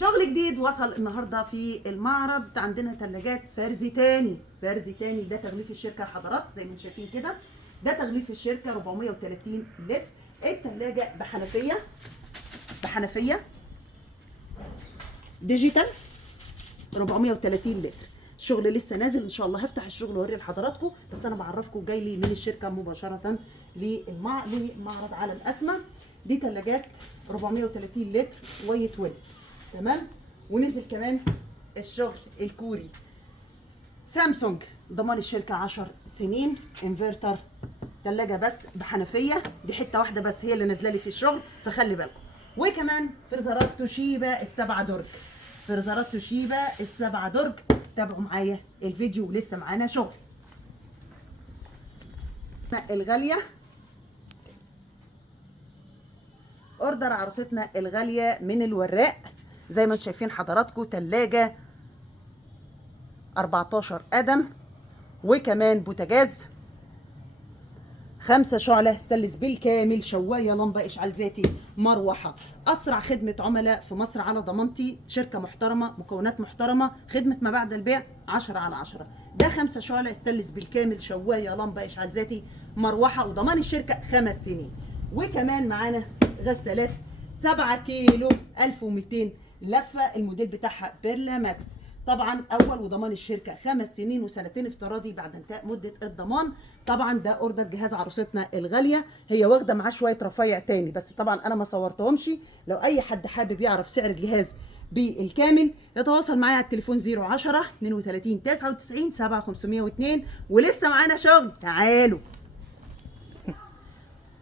شغل جديد وصل النهارده في المعرض. عندنا ثلاجات فرز تاني ده تغليف الشركه يا حضرات، زي ما انتم شايفين كده. ده تغليف الشركه 430 لتر. الثلاجه بحنفيه ديجيتال 430 لتر. الشغل لسه نازل ان شاء الله. هفتح الشغل واوري لحضراتكم، بس انا بعرفكم جاي لي من الشركه مباشره لمعرض عالم اسمى. دي ثلاجات 430 لتر وايت ويل، تمام. ونزل كمان الشغل الكوري سامسونج، ضمان الشركه 10 سنين، انفرتر. ثلاجه بس بحنفيه، دي حته واحده بس هي اللي نازله لي في الشغل، فخلي بالكم. وكمان فريزرات توشيبا ال7 درج، فريزرات توشيبا ال7 درج. تابعوا معايا الفيديو، لسه معانا شغل. الغاليه اوردر عروستنا الغاليه من الوراق، زي ما انتم شايفين حضراتكم. ثلاجه 14 قدم، وكمان بوتاجاز 5 شعلة ستانلس بالكامل، شواية، لمبة إشعال ذاتي، مروحة. أسرع خدمة عملاء في مصر على ضمانتي. شركة محترمة، مكونات محترمة، خدمة ما بعد البيع 10/10. ده 5 شعلة ستانلس بالكامل، شواية، لمبة إشعال ذاتي، مروحة، وضمان الشركة 5 سنين. وكمان معانا غسالات 7 كيلو 1200 لفة، الموديل بتاعها بيرلا ماكس. طبعا اول وضمان الشركه 5 سنين وسنتين افتراضي بعد انتهاء مده الضمان. طبعا ده اوردر جهاز عروستنا الغاليه، هي واخده معاه شويه رفايع تاني، بس طبعا انا ما صورتهمش. لو اي حد حابب يعرف سعر الجهاز بالكامل يتواصل معايا على التليفون 010 32 99 7502. ولسه معانا شغل، تعالوا.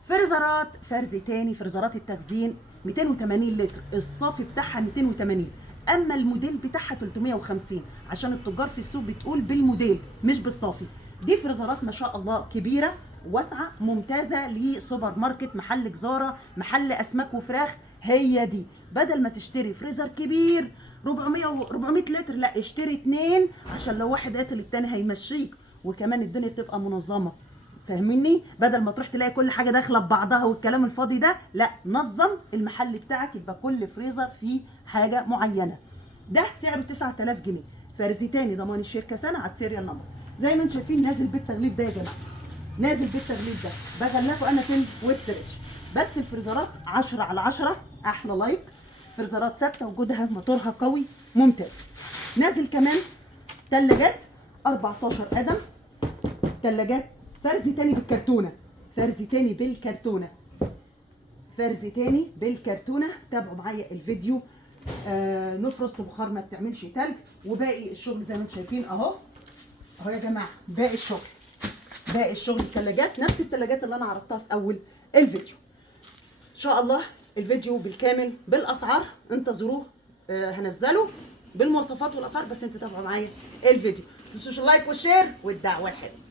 فريزرات فرز تاني، فريزرات التخزين 280 لتر، الصافي بتاعها 280، اما الموديل بتاعها 350، عشان التجار في السوق بتقول بالموديل مش بالصافي. دي فريزرات ما شاء الله كبيره واسعه ممتازه لسوبر ماركت، محل جزاره، محل اسماك وفراخ. هي دي، بدل ما تشتري فريزر كبير 400 لتر، لا اشتري 2 عشان لو واحد قاتل التاني هيمشيك، وكمان الدنيا بتبقى منظمه. فاهميني؟ بدل ما تروح تلاقي كل حاجه داخله ببعضها والكلام الفاضي ده، لا، نظم المحل بتاعك، يبقى كل فريزر فيه حاجه معينه. ده سعره 9000 جنيه. فرز تاني، ضمان الشركه سنه، على السيريال نمبر. زي ما انتم شايفين نازل بالتغليف ده يا جماعه، نازل بالتغليف ده، بغلفه انا فين وستريتش. بس الفريزرات 10/10، احلى لايك. فريزرات ثابته، وجودها موتورها قوي ممتاز. نازل كمان ثلاجات 14 قدم، ثلاجات فرز تاني بالكرتونه، فرز تاني بالكرتونه، فرز تاني بالكرتونه. تابعوا معايا الفيديو. نفرست بخار ما بتعملش تلج. وباقي الشغل زي ما انتم شايفين اهو يا جماعه. باقي الشغل الثلاجات نفس الثلاجات اللي انا عرضتها في اول الفيديو. ان شاء الله الفيديو بالكامل بالاسعار انتظروه، هنزله بالمواصفات والاسعار، بس انتوا تابعوا معايا الفيديو. ما تنسوش اللايك والشير والدعوه الحلوه.